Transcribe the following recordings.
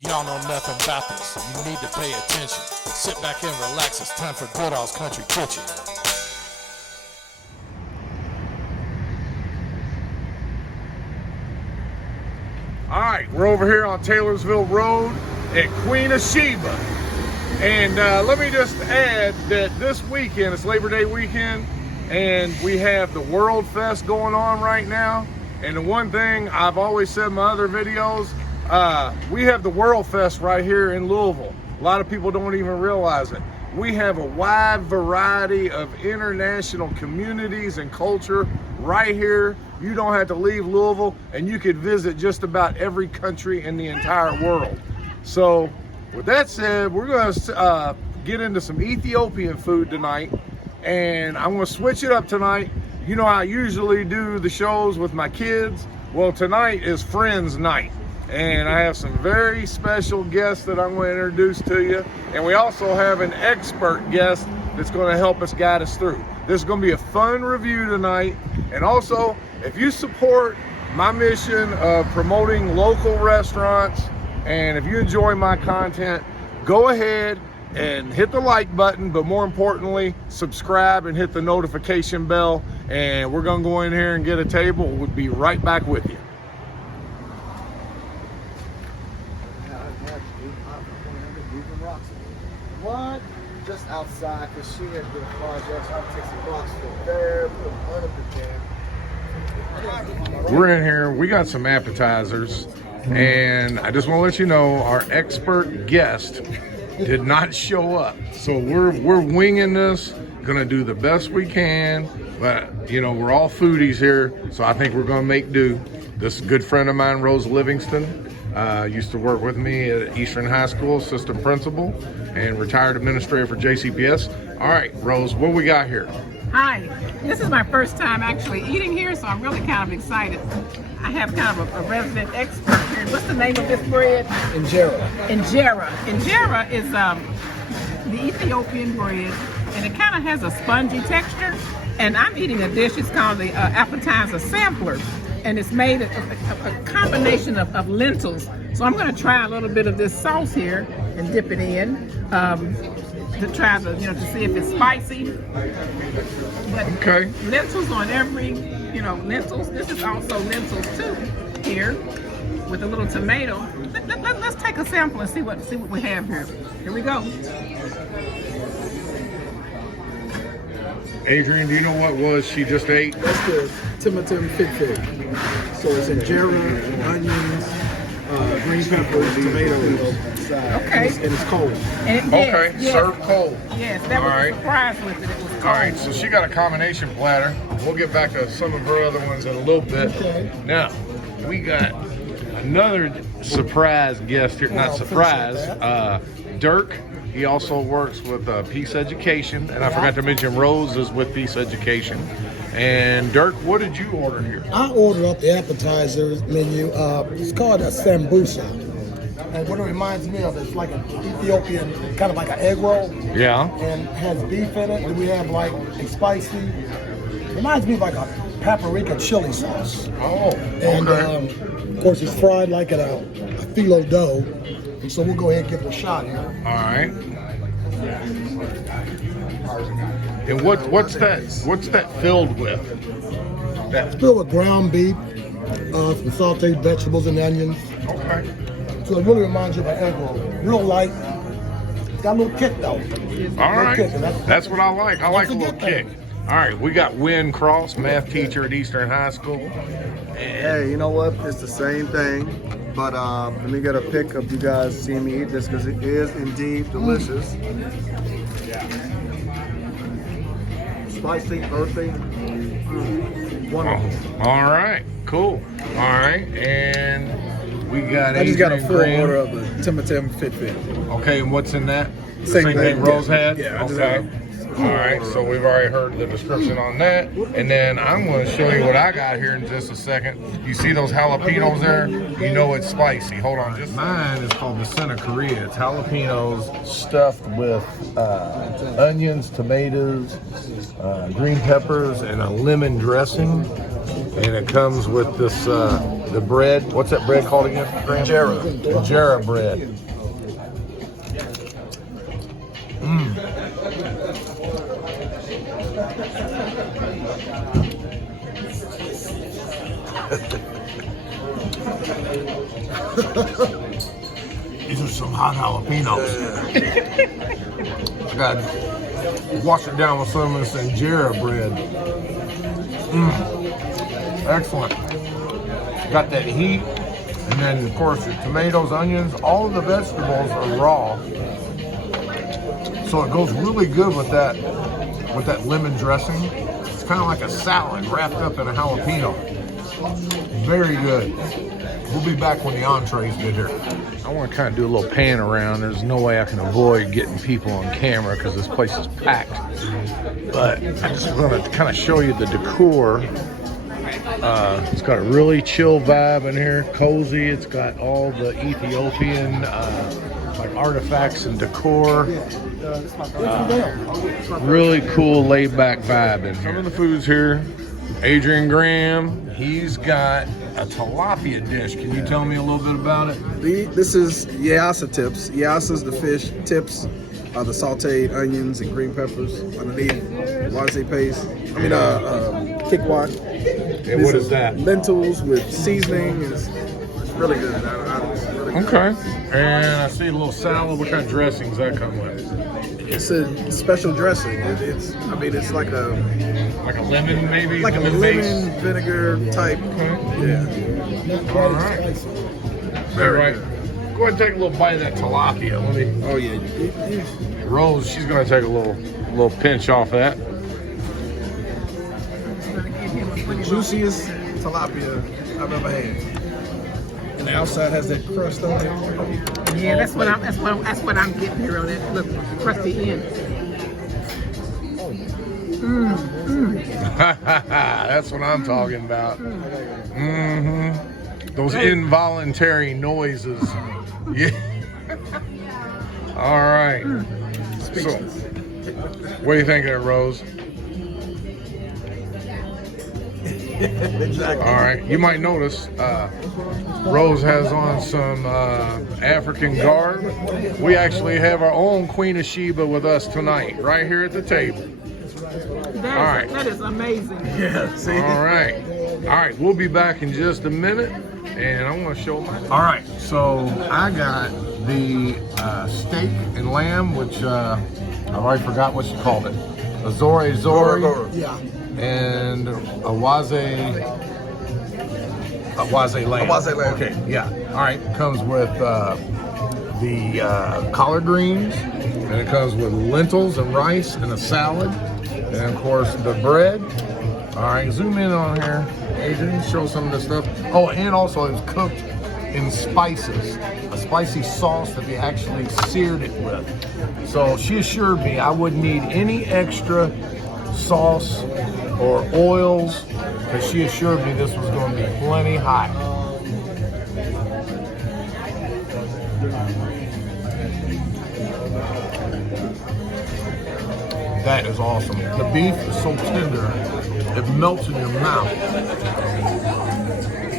Y'all know nothing about this. You need to pay attention. Sit back and relax. It's time for Goodall's Country Kitchen. All right, we're over here on Taylorsville Road at Queen of Sheba. And let me just add that this weekend, it's Labor Day weekend, and we have the World Fest going on right now. And the one thing I've always said in my other videos, we have the World Fest right here in Louisville. A lot of people don't even realize it. We have a wide variety of international communities and culture right here. You don't have to leave Louisville, and you could visit just about every country in the entire world. So with that said, we're gonna get into some Ethiopian food tonight, and I'm gonna switch it up tonight. You know, I usually do the shows with my kids. Well, tonight is Friends Night, and I have some very special guests that I'm going to introduce to you. And we also have an expert guest that's going to help us guide us through. This is going to be a fun review tonight. And also, if you support my mission of promoting local restaurants, and if you enjoy my content, go ahead and hit the like button, but more importantly, subscribe and hit the notification bell. And we're gonna go in here and get a table. We'll be right back with you. What? Just outside, because she had been projects. I'll take some rocks from there, put them under the jam. We're in here, we got some appetizers, and I just want to let you know our expert guest did not show up. So we're winging this, gonna do the best we can, but you know, we're all foodies here, so I think we're gonna make do. This good friend of mine, Rose Livingston, used to work with me at Eastern High School, assistant principal, and retired administrator for JCPS. All right, Rose, what we got here? Hi, this is my first time actually eating here, so I'm really kind of excited. I have kind of a resident expert here. What's the name of this bread? Injera. Injera. Injera is the Ethiopian bread, and it kind of has a spongy texture. And I'm eating a dish, it's called the Appetizer Sampler. And it's made of a combination of lentils. So I'm going to try a little bit of this sauce here and dip it in to try to see if it's spicy. But Okay. Lentils on every, lentils. This is also lentils too here with a little tomato. Let's take a sample and see what we have here. Here we go. Adrian, do you know what she just ate? That's the Timothy Fig. So it's injera, onions, green peppers, tomatoes. Okay. And it's cold. And Okay, yes. served cold. Yes, that was All right. a surprise with it. It was cold. All right, so she got a combination platter. We'll get back to some of her other ones in a little bit. Okay. Now, we got another surprise guest here. Not Well, surprise, appreciate Dirk. He also works with Peace Education, and I forgot to mention Rose is with Peace Education. And Dirk, what did you order here? I ordered up the appetizers menu. It's called a sambusa. And what it reminds me of is like an Ethiopian, kind of like an egg roll, Yeah. and has beef in it. And we have like a spicy, reminds me of like a paprika chili sauce. Oh, And okay. of course it's fried like in a phyllo dough. And so we'll go ahead and give it a shot here. All right. And what's that filled with? That Filled with ground beef, some sauteed vegetables and onions. okay. So it really reminds you of an egg roll. Real light. It's got a little kick though. All right. Kick, and That's what I like. I like a a little good kick. thing. All right, we got Wynn Cross, math teacher at Eastern High School. And Hey, you know what? It's the same thing. But let me get a pic of you guys seeing me eat this because it is indeed delicious. Spicy, earthy. Wonderful. all right, cool. All right, and we got I just got a Adrian full Graham. order of the Timothy Fit. Okay, and what's in that? The Same thing thing, Rose yeah. had? Yeah, I just Okay. had All right, so we've already heard the description on that. And then I'm going to show you what I got here in just a second. You see those jalapenos there? You know it's spicy. Hold on. Just mine is called the Center Korea. It's jalapenos stuffed with onions, tomatoes, green peppers, and a lemon dressing. And it comes with this the bread. What's that bread called again? Injera. Injera bread. These are some hot jalapenos. I got to wash it down with some of this injera bread. Excellent. Got that heat, and then of course the tomatoes, onions, all of the vegetables are raw, so it goes really good with that lemon dressing. It's kind of like a salad wrapped up in a jalapeno. Very good. We'll be back when the entrees get here. I want to kind of do a little pan around. There's no way I can avoid getting people on camera because this place is packed. But I just want to kind of show you the decor. It's got a really chill vibe in here, cozy. It's got all the Ethiopian like artifacts and decor. Really cool laid-back vibe in here. Some of the food's here. Adrian Graham, he's got a tilapia dish. Can you tell me a little bit about it? This is yassa tips. Yassa's the fish. Tips are the sauteed onions and green peppers underneath. Waze paste. Kikwat. And what is that? Lentils with seasoning. It's really good. It's really good. Okay. And I see a little salad. What kind of dressings that come with? It's a special dressing. It's like a lemon, maybe? like a lemon vinegar type. Yeah. All right. Very right. good. Go ahead and take a little bite of that tilapia. Let me. Oh yeah. Rose, she's gonna take a little pinch off that. Juiciest tilapia I've ever had. And the outside has that crust on it. Yeah, that's what I'm getting here on that little crusty end. That's what I'm talking about. Those involuntary noises. Yeah. All right. So, what do you think of that, Rose? Exactly. All right. You might notice Rose has on some African garb. We actually have our own Queen of Sheba with us tonight, right here at the table. That is amazing. Yeah. See. All right. We'll be back in just a minute, and I want to show my. All right. So I got the steak and lamb, which I already forgot what she called it. Azore. Yeah. And a waze lamb. Okay, yeah. All right. Comes with the collard greens, and it comes with lentils and rice and a salad, and of course the bread. All right, zoom in on here, Adrian. Show some of this stuff. Oh, and also it was cooked in spices, a spicy sauce that they actually seared it with. So she assured me I wouldn't need any extra sauce or oils, because she assured me this was going to be plenty hot. That is awesome. The beef is so tender, it melts in your mouth.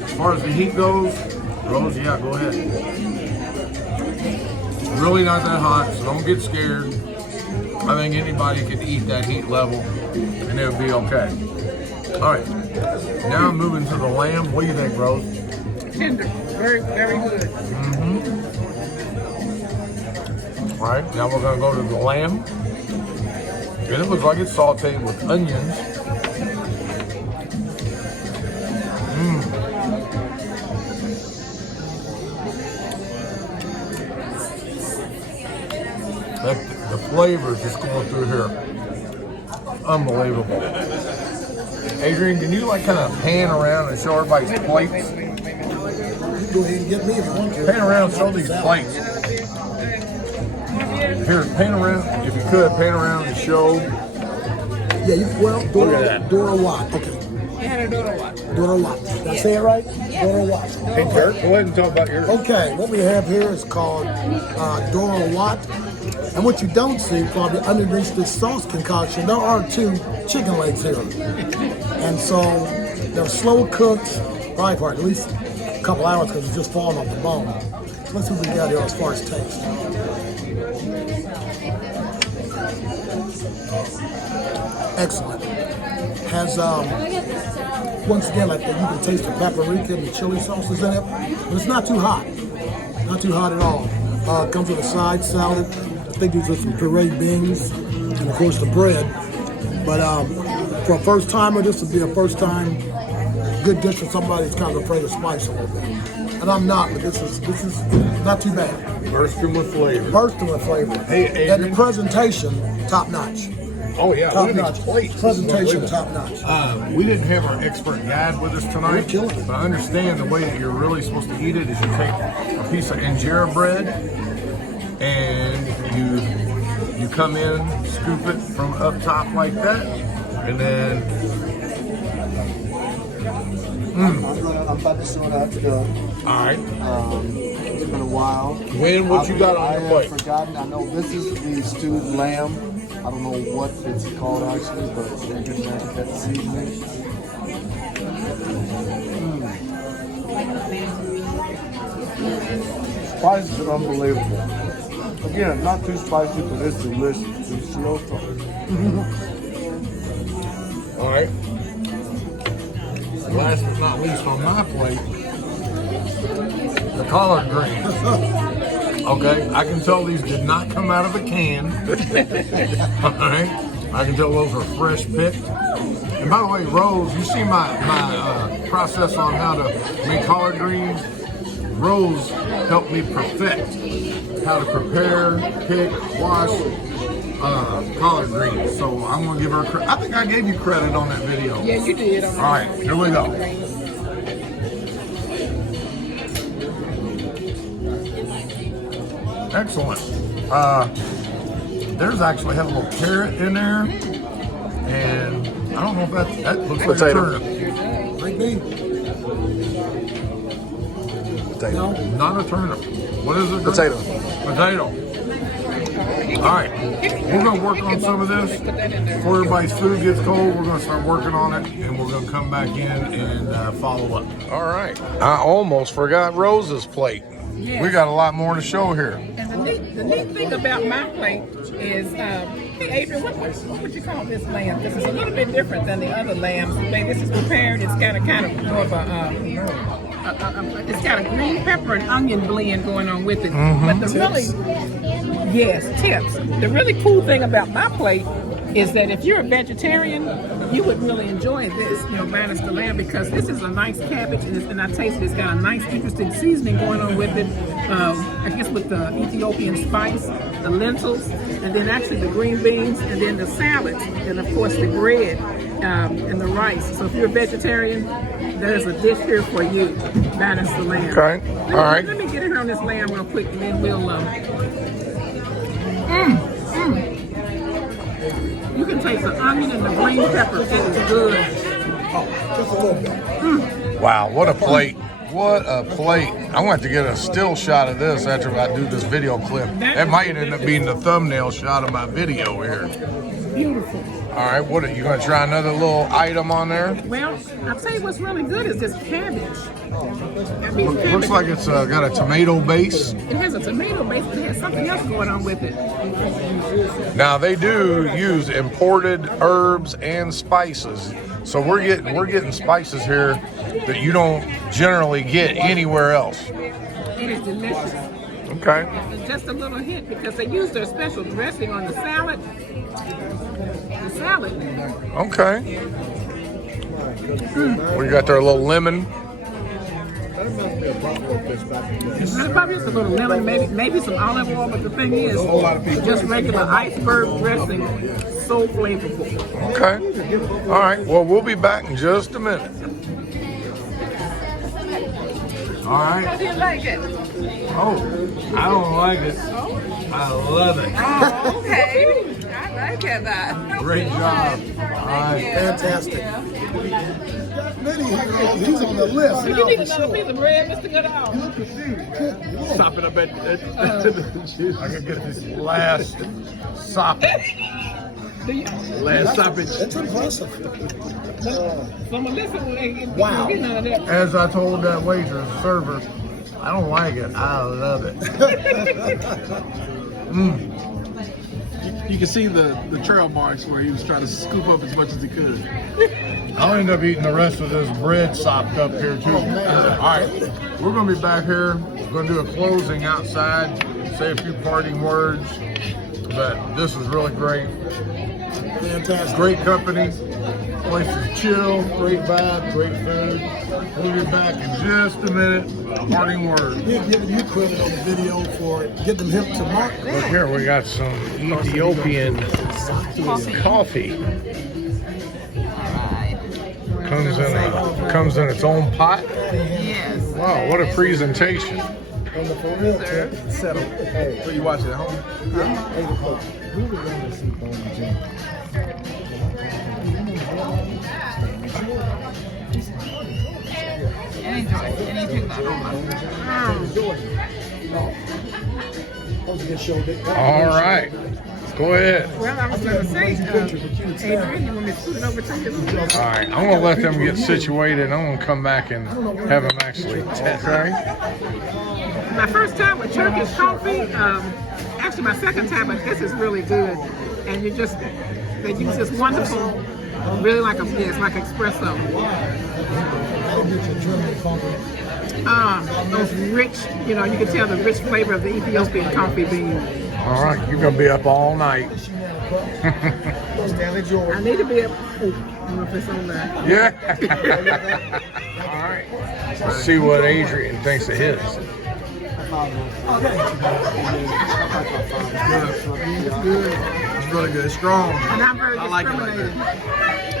As far as the heat goes, Rose, yeah, go ahead. Really not that hot, so don't get scared. I think anybody can eat that heat level and it'll be okay. All right, now I'm moving to the lamb. What do you think, Rose? Tender, very, very good. All right, now we're gonna go to the lamb. And it looks like it's sauteed with onions. The flavors just going through here. Unbelievable. Adrian, can you like kind of pan around and show everybody's plates? Go ahead and get me if you want to. Pan around, show these plates. Here, pan around, if you could, pan around and show. Yeah, Look at that. Dora Watt. Okay. Dora Watt. Did I say it right? Dora Watt. Hey, Dirk, go ahead and talk about yours. Okay, what we have here is called Dora Watt. And what you don't see, probably underneath this sauce concoction, there are 2 chicken legs here. And so they're slow cooked, probably for at least couple hours because it's just falling off the bone. So let's see what we got here as far as taste. Excellent. Has once again, like you can taste the paprika and the chili sauces in it, but it's not too hot. Not too hot at all. Comes with a side salad. I think these are some pureed beans, and of course the bread. But for a first timer, this would be a first time good dish for somebody that's kind of afraid of spice a little bit. And I'm not, but this is not too bad. Bursting with flavor. Bursting with flavor. Hey, and the presentation, top notch. Oh yeah, Top look at notch. these plates. Presentation, top notch. We didn't have our expert guide with us tonight, We're killing it. but understand the way that you're really supposed to eat it is you take a piece of injera bread and you come in, scoop it from up top like that, and then I'm about to sort out the. all right. It's been a while. When what you got on I your have plate? forgotten. I know this is the stewed lamb. I don't know what it's called actually, but they're getting that seasoning. Spices are unbelievable. Again, not too spicy, but it's delicious. It's slow cooked. All right. Last but not least on my plate, the collard greens. Okay, I can tell these did not come out of a can. All right, I can tell those are fresh picked. And by the way, Rose, you see my process on how to make collard greens? Rose helped me perfect how to prepare, pick, wash collard greens. So I'm gonna give her credit. I think I gave you credit on that video. Yeah, you did. All right, here we go. Excellent. There's actually have a little carrot in there, and I don't know if that looks like a Potato. turnip. Might be. Potato. Not a turnip. What is it? Potato. Potato. All right, we're gonna work on some of this. Before everybody's food gets cold, we're gonna start working on it, and we're gonna come back in and follow up. All right. I almost forgot Rose's plate. Yes. We got a lot more to show here. And the neat thing about my plate is, hey Adrian, what would you call this lamb? This is a little bit different than the other lambs. The way this is prepared, it's got a kind of more of it's got a green pepper and onion blend going on with it. But the really, yes, tips. The really cool thing about my plate is that if you're a vegetarian, you would really enjoy this, minus the lamb, because this is a nice cabbage, and I taste it's got a nice, interesting seasoning going on with it. I guess with the Ethiopian spice, the lentils, and then actually the green beans, and then the salads, and of course the bread and the rice. So if you're a vegetarian, there's a dish here for you, minus the lamb. Okay, all right. Let me get her on this lamb real quick, and then we'll. You can taste the onion and the green pepper. It is good. Just a little bit. Wow, what a plate. What a plate. I'm going to have to get a still shot of this after I do this video clip. That might end up being the thumbnail shot of my video here. Beautiful. All right, what are you going to try another little item on there? Well, I'll tell you what's really good is this cabbage. Looks like it's got a tomato base. It has a tomato base, but it has something else going on with it. Now they do use imported herbs and spices. So we're getting spices here that you don't generally get anywhere else. It is delicious. Okay. And just a little hint, because they use their special dressing on the salad. The salad. Okay. We got their little lemon. Probably just a little lemon, maybe some olive oil, but the thing is, just regular iceberg dressing, so flavorful. Okay. All right. Well, we'll be back in just a minute. All right. How do you like it? Oh, I don't like it. I love it. Oh, okay. I like it. Great job. All right. Fantastic. Many he's on the list. You need another piece of bread, Mr. Goodall. Stop it up at I can get this last soppage. Last soppage. That's impressive. So Melissa ain't Wow. getting none of that. As I told that waitress, server, I don't like it. I love it. You can see the trail marks where he was trying to scoop up as much as he could. I'll end up eating the rest of this bread sopped up here too. All right, we're gonna be back here. We're gonna do a closing outside, say a few parting words, but this is really great. Fantastic. Great company, place to chill, great vibe, great food. We'll be back in just a minute. Parting words. We're giving you credit on the video for getting them hip to market. Look here, we got some Ethiopian coffee. Comes in its own pot. Yes. Wow, what a presentation. And the for real tip, settle. Hey, So you watch it at home? hey, look, we were going to see Bone Jim. All right, go ahead. Well, I was going to say, Adrian, you want me to scoot it over to you? All right, I'm gonna let them get situated. I'm gonna come back and have them actually test. Okay. My first time with Turkish coffee, actually my second time, but this is really good. And they use this wonderful, really like it's like espresso. Those rich, you can tell the rich flavor of the Ethiopian coffee bean. All right, you're gonna be up all night. I need to be up. I don't know if it's on there. Yeah. All right. Let's see what Adrian thinks of his. It's really good. It's strong. And I'm very I like it like discriminating.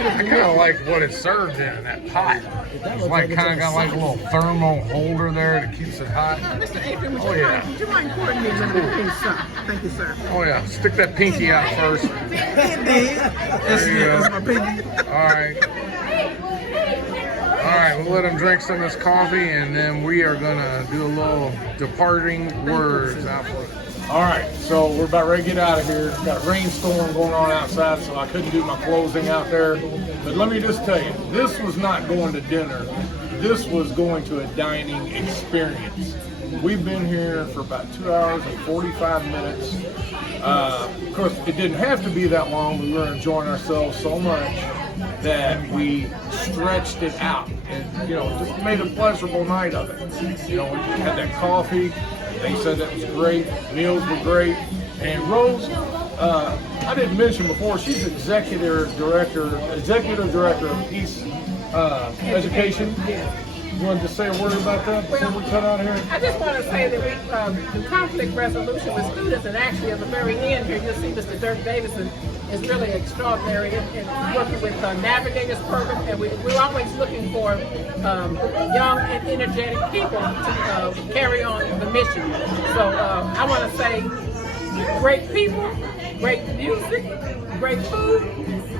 I kind of like what it served in that pot. It's like kind of got like a little thermal holder there that keeps it hot. Mr. Adrian, Oh, yeah. would you mind pouring me a little bit, please, sir? Thank you, sir. Oh yeah, stick that pinky out first. There you go. All right. All right, we'll let him drink some of this coffee, and then we are gonna do a little departing words. All right, so we're about ready to get out of here. Got a rainstorm going on outside, so I couldn't do my closing out there. But let me just tell you, this was not going to dinner. This was going to a dining experience. We've been here for about 2 hours and 45 minutes. Of course, it didn't have to be that long. We were enjoying ourselves so much that we stretched it out and, just made a pleasurable night of it. We had that coffee. They said that was great. Meals were great. And Rose, I didn't mention before, she's executive director of Peace Education. You want to just say a word about that before we cut out here? I just want to say that we do conflict resolution with students, and actually at the very end here, you'll see Mr. Dirk Davison is really extraordinary in working with Navigators program, and we're always looking for young and energetic people to carry on the mission. So I want to say great people, great music, great food,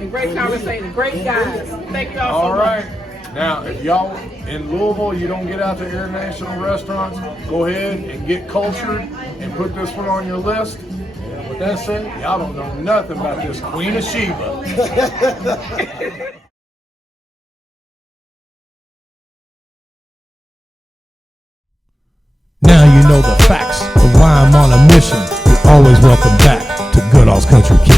and great conversation, great guys. Thank you all so much. All right. Now, if y'all in Louisville, you don't get out to international restaurants, go ahead and get cultured and put this one on your list. And with that said, y'all don't know nothing about this Queen of Sheba. Now you know the facts of why I'm on a mission. You're always welcome back to Goodall's Country Kid.